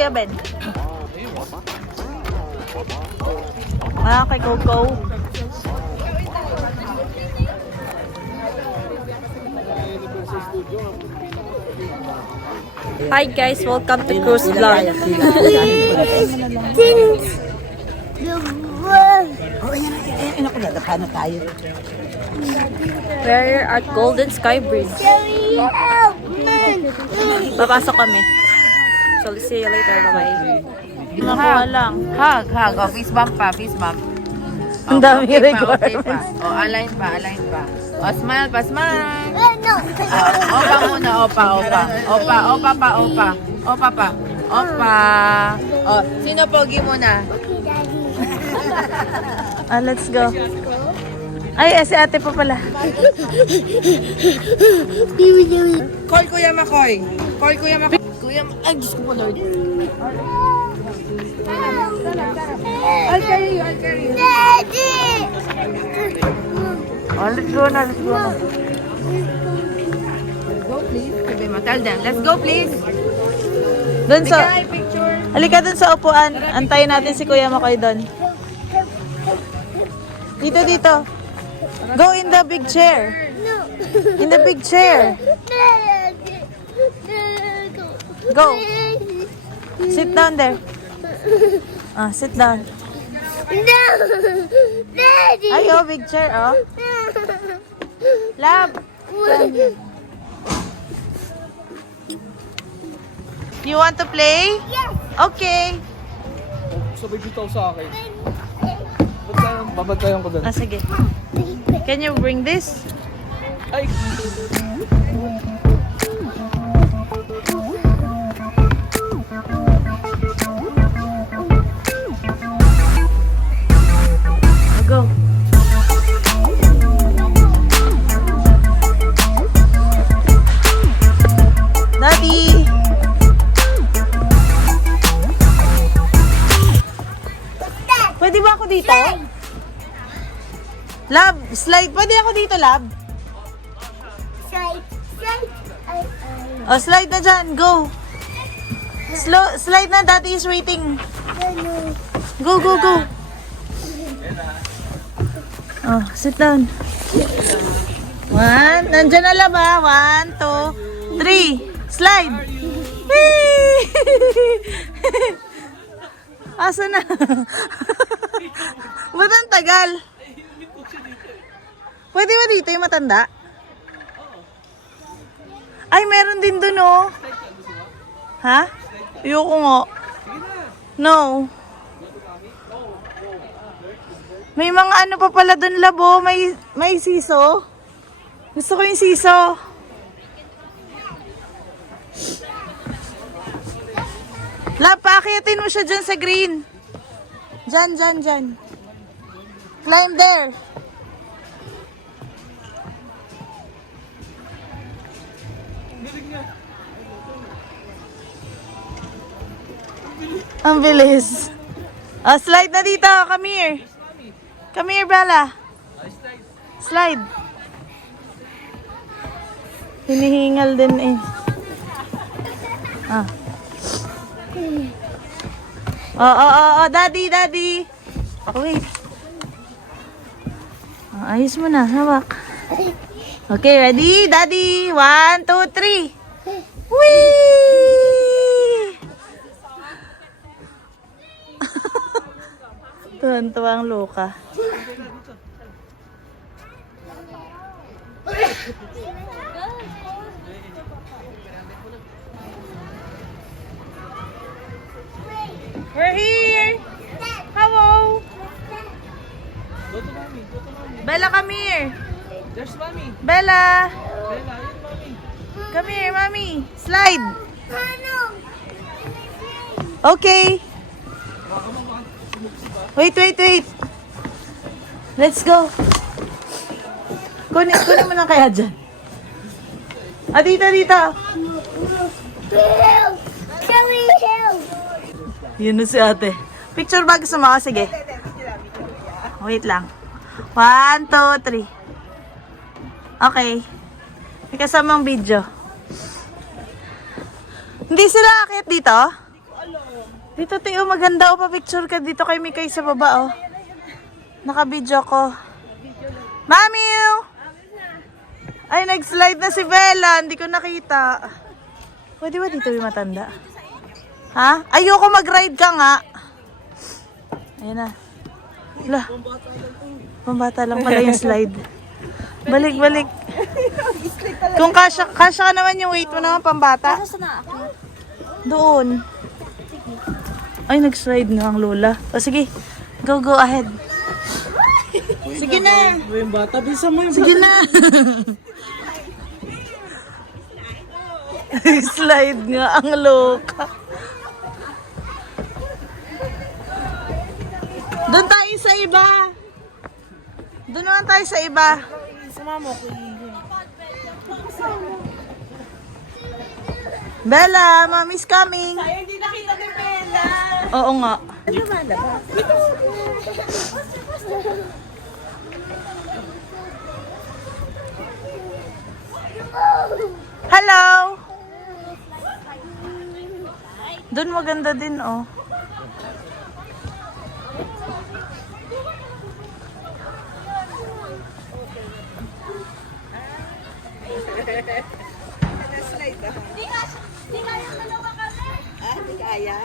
Kuya Ben? Ah, kay Coco. Hi guys, welcome to Cruise Vlog. We're at Golden Sky Bridge. Papasok kami. So, see you later. Bye-bye. Nakuha lang. Hug. Oh, fist bump pa, fist bump. Ang dami Okay requirements. pa. Oh, align pa. Oh, smile pa, smile. Opa muna, opa. Opa pa. Oh, sino pogi muna? Let's go. Ay, si ate pa pala. Call Kuya Makoy. Kuya, ay, Diyos ko po, Lord. I'll carry you. Oh, let's go na. Go, please. Sabi mo, tell them, let's go, please. Doon sa... Hi, picture. Halika dun sa upuan. Antayin natin si Kuya Makoy doon. Dito. Go in the big chair. In the big chair. Go. Sit down there. Sit down. Ay, big chair, oh. Lab. You want to play? Yes. Okay. Sabay bitaw sa akin. Babantayan ko doon. Sige. Can you bring this? Ay! Go. Daddy! Pwede ba ako dito? Lab, slide. Pwede ako dito, Lab? Oh, slide na dyan. Go. Slide na. Daddy is waiting. Go. Oh, sit down. 1. Nandyan na, Lab, ha? 1, 2, 3. Slide. Whee! Asa na? Ba't ang tagal? Pwede ba dito yung matanda? Ay, meron din dun, oh. Ha? Ayoko nga. No. May mga ano pa pala dun, Labo. May siso. Gusto ko yung siso. Lab, paakyatin mo siya dyan sa green. Dyan. Climb there. Ang bilis. Oh, slide na dito. Come here. Come here, Bella. Slide. Hinihingal din eh. Daddy. Oh, wait. Ayos mo na. Hawak. Okay, ready? Daddy. 1, 2, 3. Whee! Tuwan-tuwang Luka. We're here! Hello! Go to mommy. Bella, come here! There's mommy. Bella! Bella, ayun mommy. Come here, mommy! Slide! Okay! Wait. Let's go! Kunin mo na kaya dyan. Dito. Yun na si ate. Picture ba gusto mo? Sige. Wait lang. 1, 2, 3. Okay. May kasamang video. Hindi sila akit dito? Dito, Teo, maganda. O, pa-picture ka dito kay Mikay sa baba, oh. Naka-video ko. Mami! Ay, nag-slide na si Bella. Hindi ko nakita. Pwede ba dito yung matanda? Ha? Ayoko mag-ride ka nga. Ayan na. Wala. Pambata lang pala yung slide. Balik, balik. Kung kasya ka naman yung weight mo naman, pambata. Doon. Ay, nag-slide na ang lola. O, sige. Go ahead. Sige na. Yung bata, bisa mo yung Sige na. Slide nga ang loka. Doon tayo sa iba. Doon naman tayo sa iba. Sumama ko. Bella, mommy's coming. Ay, hindi nakita ni Bella. Oo nga. Hello. Doon maganda din, oh.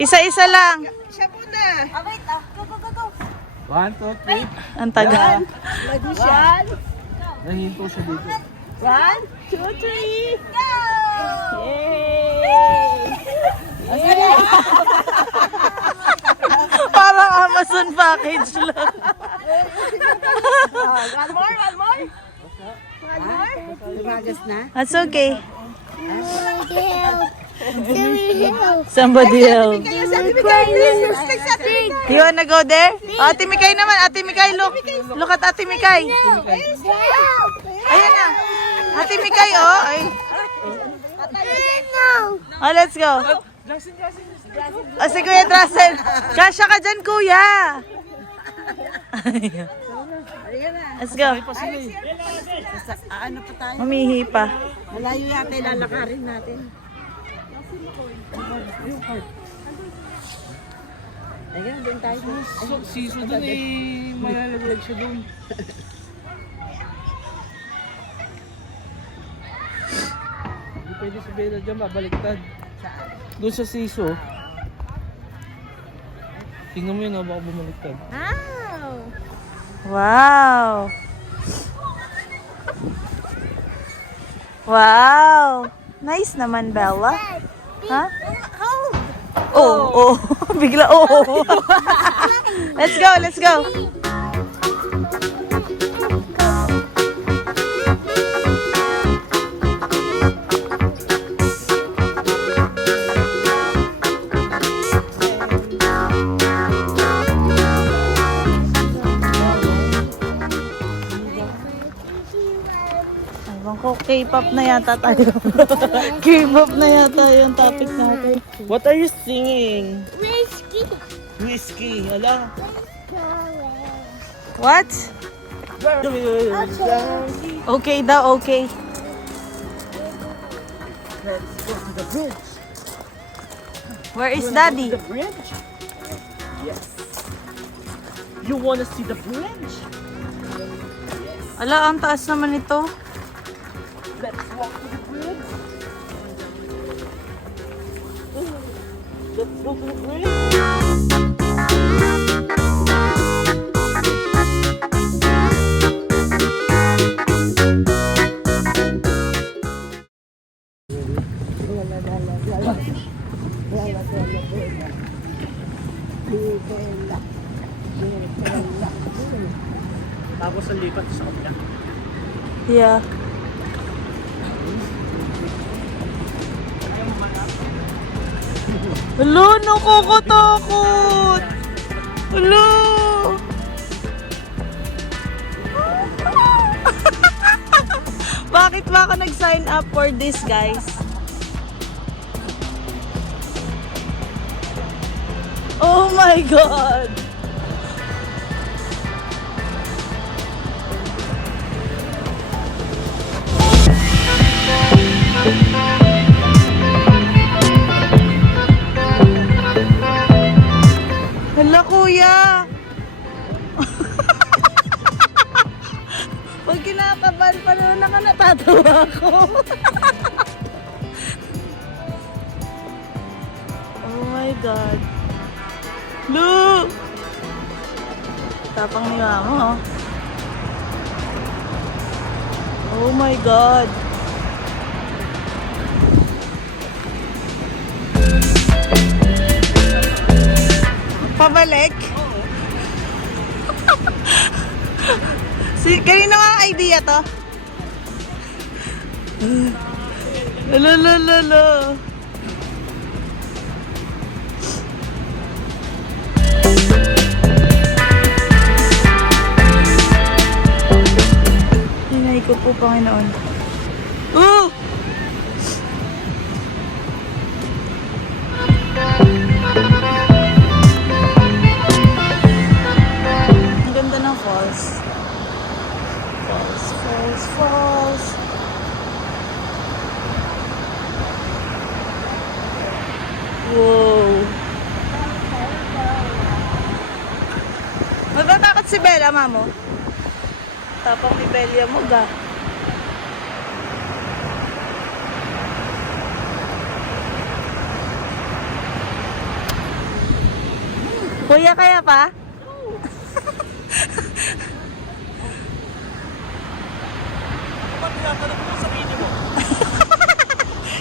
Isa-isa lang. Siya muna. Ah, wait. Go. 1, 2, 3. Ang taga. Lagi siya. Nahinto siya dito. 1, 2, 3. Go! Parang Amazon package lang. One more. Tumagas na? That's okay. Somebody else. Kaya sabi mo kayo, please. You wanna go there? Ate Mikay naman. Ate Mikay, look. Look at Ate Mikay. Ayan na. Ate Mikay, oh. Ay. Oh, let's go. Oh, si Kuya Drasen. Kasya ka dyan, Kuya. Let's go. Ano pa tayo? Mamihi pa. Malayo yata ilalakarin natin. Ayun, doon tayo. Si Iso dun eh, malalaglag siya dun. Hindi pwede si Bella dyan, babaliktad. Doon sa siso. Tingnan mo yun, baka bumaliktad. Wow. Wow. Nice naman, Bella. Ha? Oh. Bigla, oh. Let's go. Ewan ko, K-pop na yata tayo. K-pop na yata yung topic natin. What are you singing? Whiskey. Whiskey, ala. What? Okay daw, okay. Let's go to the bridge. Where is Daddy? The bridge? Yes. You wanna see the bridge? Ala, ang taas naman ito. Let's walk to the bridge. Let's go to the bridge. Tapos ang lipat sa kapila. Yeah. Hello, nakakatakot. Hello. Bakit ba ako nag-sign up for this, guys? Oh my God. natatawa ako. Oh my God. Lu! Tapang ni Mama, oh. Oh my God. Pabalik? Kanino nga idea to? Lalo. Hinay ko po, Panginoon. Ang ganda ng falls. Falls. Wow. Natatakot si Bella, Mamo. Tapang ni Bella mo, ga. Kuya, kaya pa?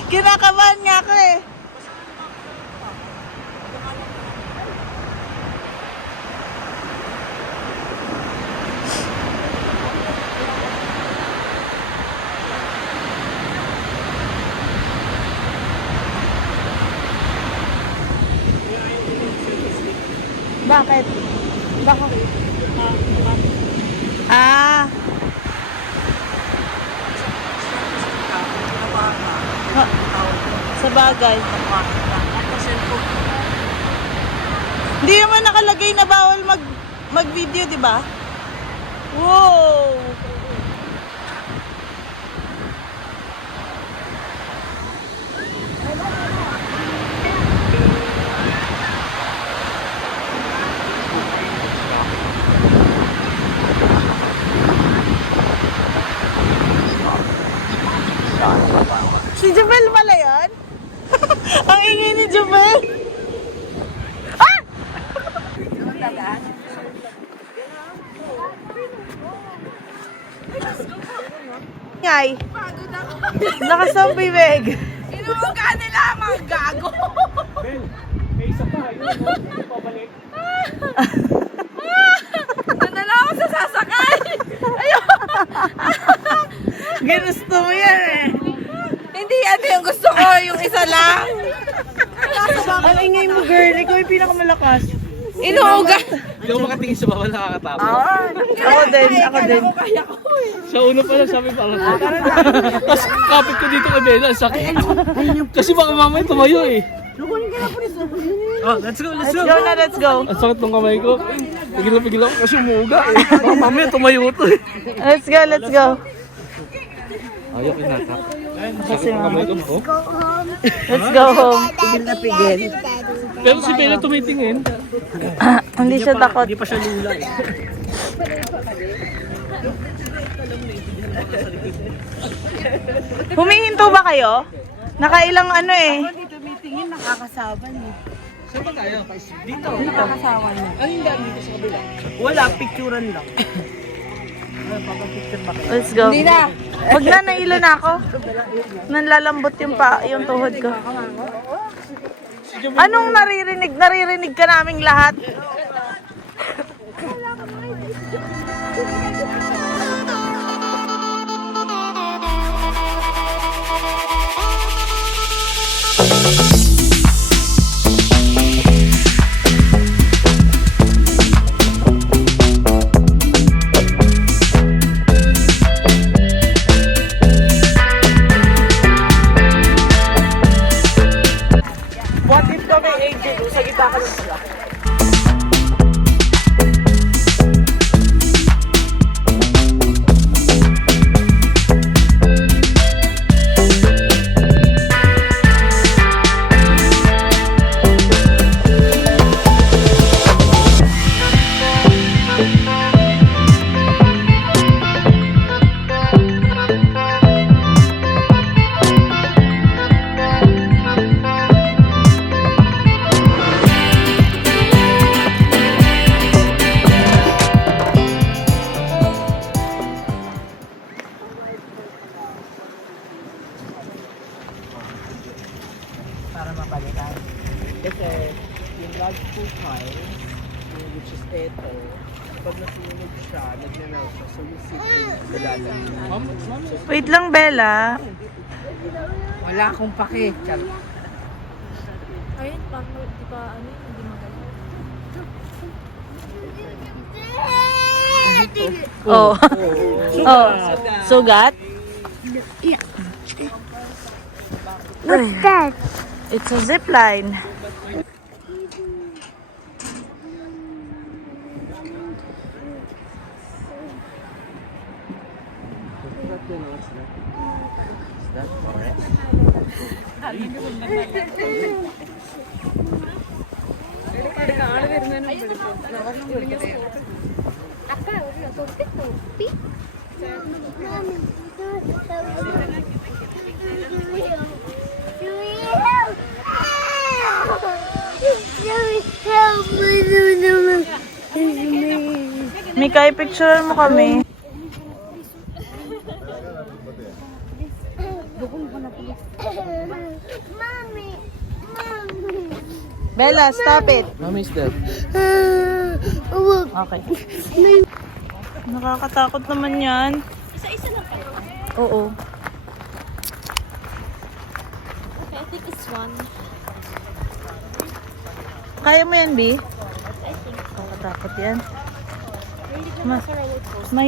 Kinakabahan nga ako eh. Bakit? Ah. Sa bagay. Hindi naman nakalagay na bawal mag-video, di ba? Wow! Si Jubel pala yan? Ang ingay ni Jubel. Ah! Ngay. Lakas ng bibig. Inuuga nila mga gago. Bel, may isa pa. Yun, pabalik. Nanala ako sa sasakay. Ayun. Ginusto mo yan eh. Hindi yan yung gusto ko, yung isa lang. Ang ingay mo, girl. Ikaw yung pinakamalakas. Inuuga. Hindi ako makatingin sa bawal, nakakatawa. Ako din. Sa una pa lang sabi parang tapos kapit ko dito kay Bella, sakit. Kasi baka mamaya tumayo eh. Let's go. Let's go. Ang sakit ng kamay ko. Pigil ako kasi umuuga eh. Baka mamaya tumayo to eh. Let's go. Ayaw kinatak. Sakit ng kamay ko. Oh. Let's go home. Pero si Bella tumitingin. Hindi siya takot. Hindi pa siya lula eh. Humihinto ba kayo? Nakailang ano eh. Hindi tumitingin, nakakasaban eh. Saan ba tayo? Dito. Nakakasawan niya. Ano yung daan dito sa kabila? Wala, picturean lang. Let's go. Hindi na. Wag na, nailo na ako. Nanlalambot yung tuhod ko. Anong naririnig? Naririnig ka naming lahat. What if kami agent sa gitna ka lang sila? Kasi yung large profile, which is ito, pag nasunog siya, nag-melt siya. So yung seed nalalag. Wait lang, Bella. Wala akong pake. Char. Ayun, parang di pa, hindi magaling. Oh. Oh. Sugat? What's that? It's a zip line. Mika, i-picturean mo kami. Bella, stop it. Mommy is dead. Okay. Nakakatakot naman yan. Isa-isa lang kayo. Oo. Okay, I think it's one. Kaya mo yan, B? I think. Nakakatakot yan. Really good Ma- for a roller coaster. May